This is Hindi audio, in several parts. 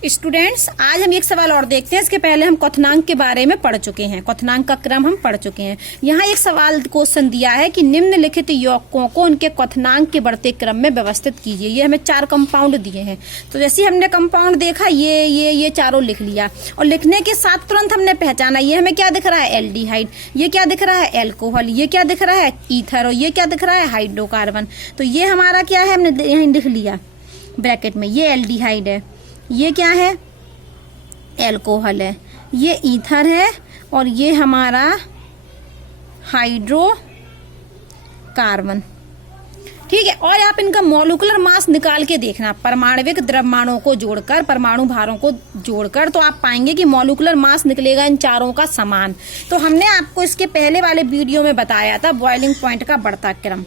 स्टूडेंट्स, आज हम एक सवाल और देखते हैं। इसके पहले हम क्वथनांक के बारे में पढ़ चुके हैं, क्वथनांक का क्रम हम पढ़ चुके हैं। यहाँ एक सवाल क्वेश्चन दिया है कि निम्नलिखित यौगिकों को उनके क्वथनांक के बढ़ते क्रम में व्यवस्थित कीजिए। ये हमें 4 कंपाउंड दिए हैं। तो जैसे हमने कंपाउंड देखा, ये चारों लिख लिया और लिखने के साथ तुरंत हमने पहचाना ये हमें क्या दिख रहा है, एल्डिहाइड। ये क्या दिख रहा है, एल्कोहल। ये क्या दिख रहा है, ईथर। और ये क्या दिख रहा है, हाइड्रोकार्बन। तो ये हमारा क्या है, हमने यहाँ लिख लिया ब्रैकेट में, ये एल्डिहाइड है, ये क्या है, एल्कोहल है, ये ईथर है और ये हमारा हाइड्रोकार्बन। ठीक है। और आप इनका मॉलिक्यूलर मास निकाल के देखना, परमाणविक द्रव्यमानों को जोड़कर, परमाणु भारों को जोड़कर, तो आप पाएंगे कि मॉलिक्यूलर मास निकलेगा इन चारों का समान। तो हमने आपको इसके पहले वाले वीडियो में बताया था बॉइलिंग पॉइंट का बढ़ता क्रम,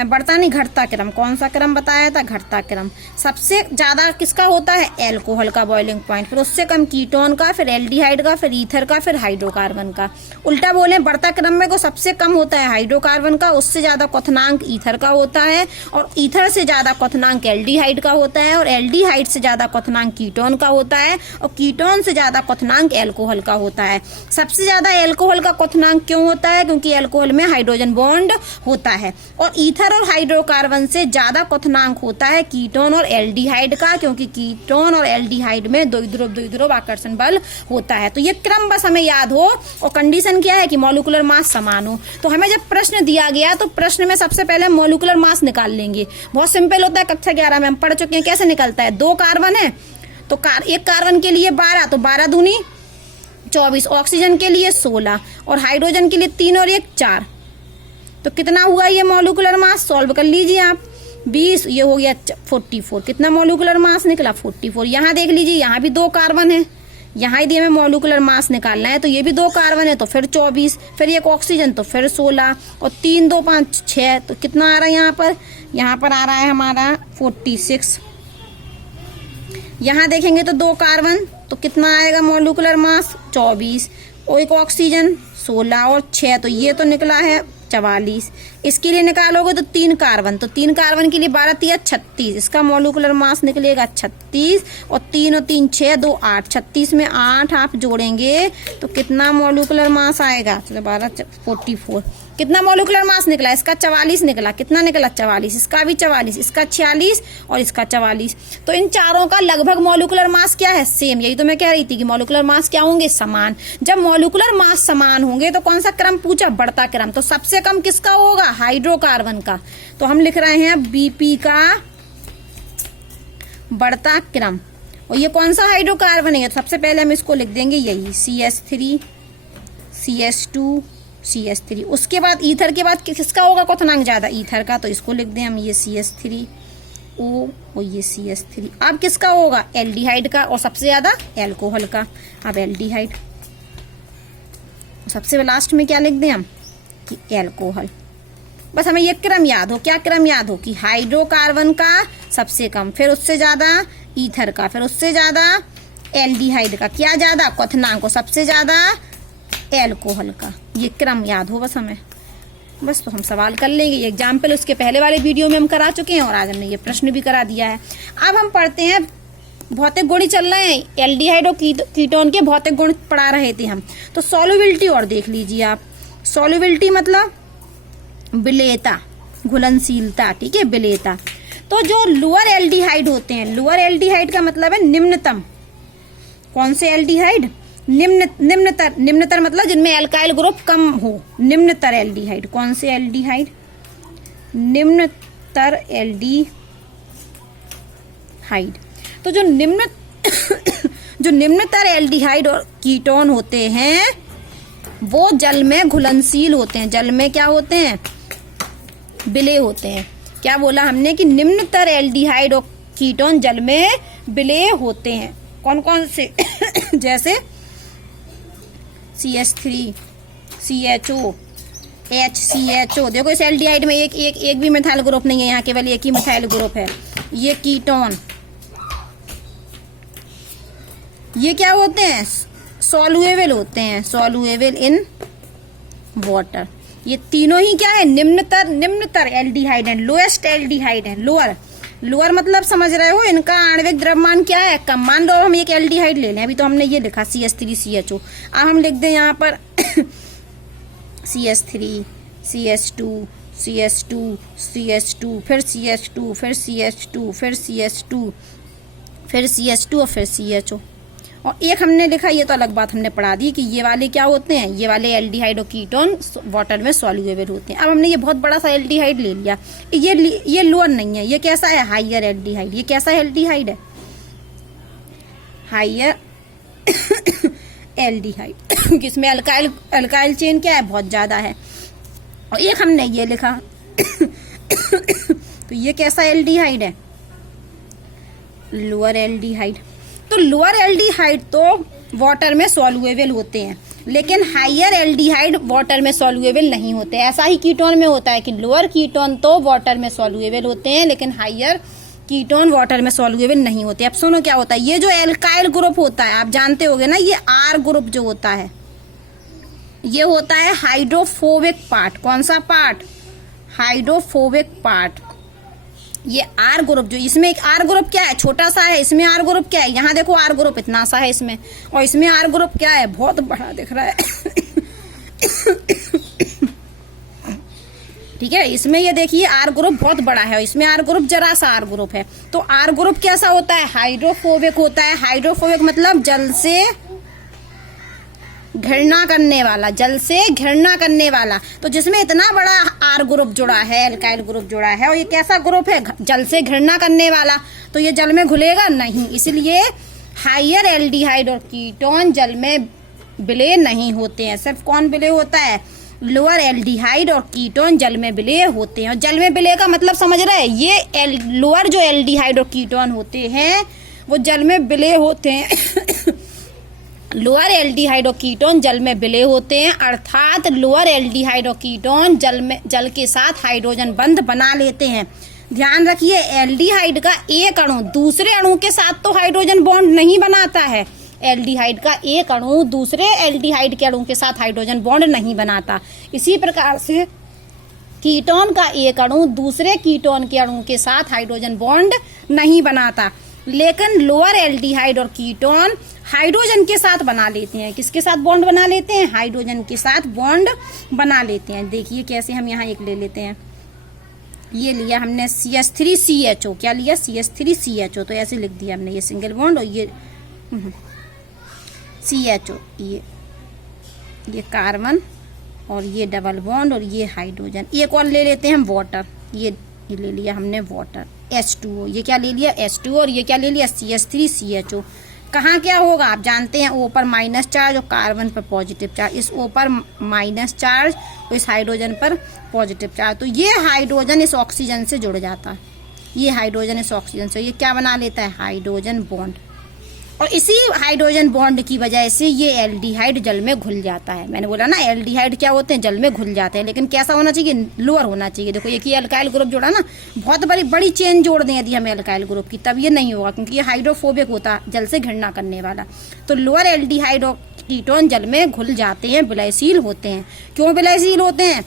बढ़ता नहीं घटता क्रम। कौन सा क्रम बताया था, घटता क्रम। सबसे ज्यादा किसका होता है, एल्कोहल का बॉइलिंग पॉइंट, फिर उससे कम कीटोन का, फिर एल्डिहाइड का, फिर ईथर का, फिर हाइड्रोकार्बन का। उल्टा बोले, बढ़ता क्रम में को सबसे कम होता है हाइड्रोकार्बन का, उससे ज्यादा क्वथनांक ईथर का होता है, और ईथर से ज्यादा क्वथनांक एल्डिहाइड का होता है, और एल्डिहाइड से ज्यादा क्वथनांक कीटोन का होता है, और कीटोन से ज्यादा क्वथनांक एल्कोहल का होता है। सबसे ज्यादा एल्कोहल का क्वथनांक क्यों होता है, क्योंकि एल्कोहल में हाइड्रोजन बॉन्ड होता है। और ईथर और हाइड्रोकार्बन से ज्यादा क्वथनांक होता है कीटोन और एल्डिहाइड का, क्योंकि कीटोन और एल्डिहाइड में द्विध्रुव आकर्षण बल होता है। तो ये क्रम बस हमें याद हो, और कंडीशन क्या है कि मॉलिक्यूलर मास समान हो। तो हमें जब प्रश्न दिया गया तो प्रश्न में सबसे पहले मॉलिक्यूलर मास निकाल लेंगे। बहुत सिंपल होता है, कक्षा 11 में हम पढ़ चुके हैं कैसे निकलता है। 2 कार्बन है तो एक कार्बन के लिए 12, तो 12 दूनी 24, ऑक्सीजन के लिए 16, और हाइड्रोजन के लिए 3 और 1 4। तो कितना हुआ ये मॉलिक्यूलर मास, सॉल्व कर लीजिए आप। 20, ये हो गया 44। कितना मॉलिक्यूलर मास निकला, 44। यहाँ देख लीजिए, यहाँ भी 2 कार्बन है, यहाँ यदि हमें मॉलिक्यूलर मास निकालना है तो ये भी 2 कार्बन है, तो फिर 24, फिर एक ऑक्सीजन तो फिर 16, और 3 2 5 6। तो कितना आ रहा है यहाँ पर आ रहा है हमारा 46। यहाँ देखेंगे तो 2 कार्बन, तो कितना आएगा मॉलिक्यूलर मास, 24, और एक ऑक्सीजन 16 और 6, तो ये तो निकला है 44। इसके लिए निकालोगे तो 3 कार्बन, तो 3 कार्बन के लिए 12 3 36, इसका मॉलिक्यूलर मास निकलेगा 36, और 3 और 3 6 2 8, 36 में 8 आप जोड़ेंगे तो कितना मॉलिक्यूलर मास आएगा, 12 44। कितना मॉलिक्यूलर मास निकला, इसका 44 निकला। कितना निकला, 44, इसका भी 44, इसका 46 और इसका 44। तो इन चारों का लगभग मॉलिक्यूलर मास क्या है, सेम। यही तो मैं कह रही थी कि मॉलिक्यूलर मास क्या होंगे, समान। जब मॉलिक्यूलर मास समान होंगे तो कौन सा क्रम पूछा, बढ़ता क्रम। तो सबसे कम किसका होगा, हाइड्रोकार्बन का। तो हम लिख रहे हैं बीपी का बढ़ता क्रम। और ये कौन सा हाइड्रोकार्बन है, तो सबसे पहले हम इसको लिख देंगे यही, CH3 CH2 CH3। उसके बाद ईथर के बाद किसका होगा क्वथनांक ज्यादा, ईथर का, तो इसको लिख दें हम, ये CH3O और ये CH3। अब किसका होगा, एल्डिहाइड का, और सबसे ज्यादा एल्कोहल का। अब एल्डिहाइड, सबसे लास्ट में क्या लिख दें हम, कि एल्कोहल। बस हमें ये क्रम याद हो, क्या क्रम याद हो, कि हाइड्रोकार्बन का सबसे कम, फिर उससे ज्यादा ईथर का, फिर उससे ज्यादा एल्डिहाइड का, क्या ज्यादा, क्वथनांक को, सबसे ज्यादा एल्कोहल का। ये क्रम याद हो बस हमें, बस। तो हम सवाल कर लेंगे। ये एग्जाम्पल उसके पहले वाले वीडियो में हम करा चुके हैं, और आज हमने ये प्रश्न भी करा दिया है। अब हम पढ़ते हैं, भौतिक गुण चल रहे हैं, एल्डिहाइड और कीटोन के भौतिक गुण पढ़ा रहे थे हम। तो सॉल्युबिलिटी और देख लीजिए आप। सॉल्युबिलिटी मतलब विलेयता, घुलनशीलता, ठीक है, विलेयता। तो जो लोअर एल्डिहाइड होते हैं, लोअर एल्डिहाइड का मतलब है निम्नतम। कौन से एल्डिहाइड, निम्नतर मतलब जिनमें एल्काइल ग्रुप कम हो, निम्नतर एल्डिहाइड। कौन से एल्डिहाइड, निम्नतर एल्डिहाइड। तो जो निम्नतर एल्डिहाइड और कीटोन होते हैं वो जल में घुलनशील होते हैं। जल में क्या होते हैं, विलेय होते हैं। क्या बोला हमने, कि निम्नतर एल्डिहाइड और कीटोन जल में विलेय होते हैं। कौन कौन से जैसे CH3 CHO HCHO। देखो इस एल्डिहाइड में एक भी मिथाइल ग्रुप नहीं है, यहाँ केवल एक ही मिथाइल ग्रुप है। ये कीटोन, ये क्या होते हैं, सॉल्युएबल होते हैं, सॉल्युएबल इन वाटर। ये तीनों ही क्या है, निम्नतर एल्डिहाइड है, लोएस्ट एल्डिहाइड है, लोअर। लोअर मतलब समझ रहे हो, इनका आणविक द्रव्यमान क्या है, कम। मान लो हम एक एल्डिहाइड ले लें, अभी तो हमने ये लिखा CH3CHO, अब हम लिख दें यहाँ पर CH3 CH2 CH2 CH2 फिर CH2 फिर CH2 फिर CH2 फिर CH2 और फिर CHO। और एक हमने लिखा, ये तो अलग बात हमने पढ़ा दी कि ये वाले क्या होते हैं, ये वाले एल्डिहाइड और कीटोन वाटर में सॉल्युबल होते हैं। अब हमने ये बहुत बड़ा सा एल्डिहाइड ले लिया, ये लोअर नहीं है, ये कैसा है, हाइयर एल्डिहाइड। ये कैसा एल्डिहाइड है, हाइयर एल्डिहाइड जिसमें अल्काइल चेन क्या है, बहुत ज्यादा है। और एक हमने ये लिखा तो ये कैसा एल्डिहाइड है, लोअर एल्डिहाइड। तो लोअर एल्डिहाइड तो वाटर में सॉल्युबल होते हैं, लेकिन हाइयर एल्डिहाइड वाटर में सॉल्युबल नहीं होते। ऐसा ही कीटोन में होता है कि लोअर कीटोन तो वाटर में सॉल्युबल होते हैं, लेकिन हाइयर कीटोन वाटर में सॉल्युबल नहीं होते। अब सुनो क्या होता है, ये जो एल्काइल ग्रुप होता है, आप जानते होगे ना, ये R ग्रुप जो होता है, ये होता है हाइड्रोफोबिक पार्ट। कौन सा पार्ट, हाइड्रोफोबिक पार्ट। ये R ग्रुप, जो इसमें एक R ग्रुप क्या है, छोटा सा है, इसमें R ग्रुप क्या है, यहाँ देखो R ग्रुप इतना सा है इसमें, और इसमें R ग्रुप क्या है, बहुत बड़ा दिख रहा है ठीक है, इसमें ये देखिए R ग्रुप बहुत बड़ा है और इसमें R ग्रुप जरा सा R ग्रुप है। तो R ग्रुप कैसा होता है, हाइड्रोफोबिक होता है। हाइड्रोफोबिक मतलब जल से घृणा करने वाला, जल से घृणा करने वाला। तो जिसमें इतना बड़ा R ग्रुप जुड़ा है, एल्काइल ग्रुप जुड़ा है, और ये कैसा ग्रुप है, जल से घृणा करने वाला, तो ये जल में घुलेगा नहीं। इसलिए हाइयर एल्डिहाइड और कीटोन जल में विलय नहीं होते हैं। सिर्फ कौन विलय होता है, लोअर एल्डिहाइड और कीटोन जल में विलय होते हैं। और जल में विलय का मतलब समझ रहे हैं, ये लोअर जो एल्डिहाइड और कीटोन होते हैं वो जल में विलय होते हैं लोअर एल्डिहाइड और कीटोन जल में विलय होते हैं, अर्थात लोअर एल्डिहाइड और कीटोन जल के साथ हाइड्रोजन बंध बना लेते हैं। ध्यान रखिए, एल्डिहाइड का एक अणु दूसरे अणु के साथ तो हाइड्रोजन बॉन्ड नहीं बनाता है। एल्डिहाइड का एक अणु दूसरे एल्डिहाइड के अणु के साथ हाइड्रोजन बॉन्ड नहीं बनाता। इसी प्रकार से कीटोन का एक अणु दूसरे कीटोन के अणु के साथ हाइड्रोजन बॉन्ड नहीं बनाता। लेकिन लोअर एल्डिहाइड और कीटोन हाइड्रोजन के साथ बना लेते हैं। किसके साथ बॉन्ड बना लेते हैं, हाइड्रोजन के साथ बॉन्ड बना लेते हैं। देखिए कैसे, हम यहाँ एक ले लेते हैं, ये लिया हमने CH3CHO, क्या लिया, CH3CHO, तो ऐसे लिख दिया हमने, ये सिंगल बॉन्ड और ये CHO, ये कार्बन और ये डबल बॉन्ड और ये हाइड्रोजन। एक और ले लेते हैं हम वाटर, ये ले लिया हमने वाटर, H2O, ये क्या ले लिया, H2O, और ये क्या ले लिया, CH3CHO। कहाँ क्या होगा, आप जानते हैं, O पर माइनस चार्ज और कार्बन पर पॉजिटिव चार्ज, इस O पर माइनस चार्ज और इस हाइड्रोजन पर पॉजिटिव चार्ज। तो ये हाइड्रोजन इस ऑक्सीजन से जुड़ जाता है, ये हाइड्रोजन इस ऑक्सीजन से, ये क्या बना लेता है, हाइड्रोजन बॉन्ड। और इसी हाइड्रोजन बॉन्ड की वजह से ये एल्डिहाइड जल में घुल जाता है। मैंने बोला ना, एल्डिहाइड क्या होते हैं, जल में घुल जाते हैं, लेकिन कैसा होना चाहिए, लोअर होना चाहिए। देखो एक ही अल्काइल ग्रुप जोड़ा ना, बहुत बड़ी चेन जोड़ दें यदि हमें अल्काइल ग्रुप की, तब ये नहीं होगा, क्योंकि ये हाइड्रोफोबिक होता है, जल से घृणा करने वाला। तो लोअर एल्डिहाइड और कीटोन जल में घुल जाते हैं, विलयशील होते हैं। क्यों विलयशील होते हैं,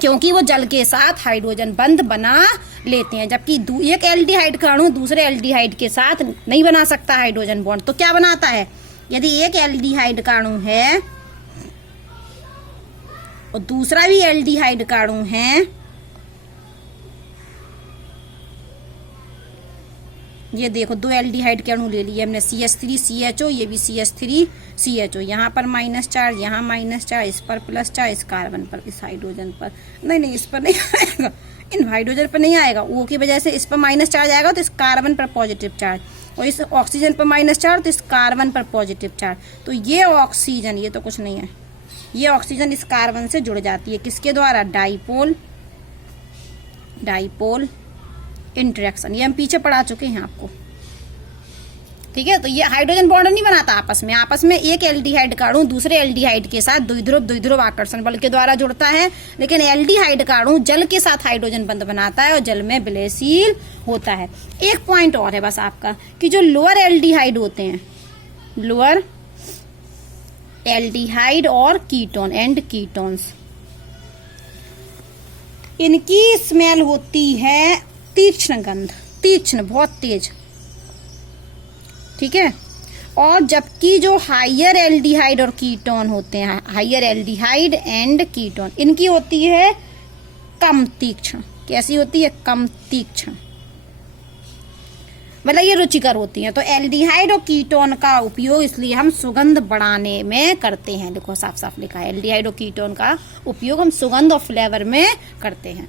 क्योंकि वो जल के साथ हाइड्रोजन बंध बना लेते हैं। जबकि एक एल्डिहाइड का अणु दूसरे एल्डिहाइड के साथ नहीं बना सकता हाइड्रोजन बॉन्ड, तो क्या बनाता है, यदि एक एल्डिहाइड का अणु है और दूसरा भी एल्डिहाइड का अणु है, ये देखो दो एल्डिहाइड के अणु ले लिए हमने, CH3CHO, ये भी CH3CHO, यहाँ पर माइनस चार्ज, यहाँ माइनस चार्ज, इस पर प्लस चार्ज, इस कार्बन पर, इस हाइड्रोजन पर, नहीं इस पर नहीं आएगा, इन हाइड्रोजन पर नहीं आएगा, O की वजह से इस पर माइनस चार्ज आएगा तो इस कार्बन पर पॉजिटिव चार्ज, और इस ऑक्सीजन पर माइनस चार्ज तो इस कार्बन पर पॉजिटिव चार्ज। तो ये ऑक्सीजन, ये तो कुछ नहीं है, ये ऑक्सीजन इस कार्बन से जुड़ जाती है, किसके द्वारा, डाइपोल इंटरेक्शन। ये हम पीछे पढ़ा चुके हैं आपको, ठीक है। तो ये हाइड्रोजन बॉन्ड नहीं बनाता आपस में एक एल्डिहाइड का अणु दूसरे एल्डिहाइड के साथ द्विध्रुव आकर्षण बल के द्वारा जुड़ता है, लेकिन एल्डिहाइड का अणु जल के साथ हाइड्रोजन बंध बनाता है और जल में विलयशील होता है। एक पॉइंट और है बस आपका, कि जो लोअर एल्डिहाइड होते हैं, लोअर एल्डिहाइड और कीटोन एंड कीटोन्स, इनकी स्मेल होती है तीक्ष्ण गंध। तीक्ष्ण, बहुत तेज, ठीक है। और जबकि जो हाइयर एल्डिहाइड और कीटोन होते हैं, हाइयर एल्डिहाइड एंड कीटोन, इनकी होती है कम तीक्ष्ण। कैसी होती है? कम तीक्ष्ण, मतलब ये रुचिकर होती हैं। तो एल्डिहाइड और कीटोन का उपयोग इसलिए हम सुगंध बढ़ाने में करते हैं। देखो साफ साफ लिखा है, एल्डिहाइड और कीटोन का उपयोग हम सुगंध और फ्लेवर में करते हैं।